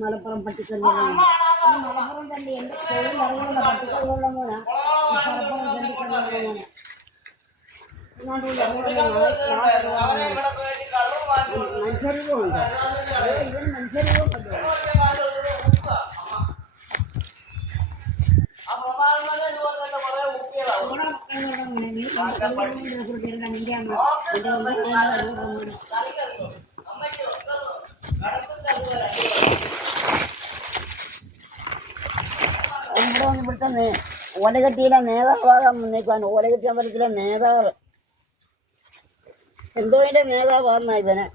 മലപ്പുറം പട്ടിക്കറി മലപ്പുറം തന്നെ എന്റെ തൊഴിലറിവുള്ള പട്ടിക്കറികളുള്ള മോനാ മനുഷ്യരുമുണ്ട് ഇവൻ മനുഷ്യരുമുണ്ടല്ലോ ഇവിടുത്തെ ഓലകെട്ടിയിലെ നേതാവാകാൻ മുന്നേക്കാൻ ഓലകെട്ടി അമ്പലത്തിലെ നേതാവ് എന്തോ അതിന്റെ നേതാവാന്ന ഇവനെ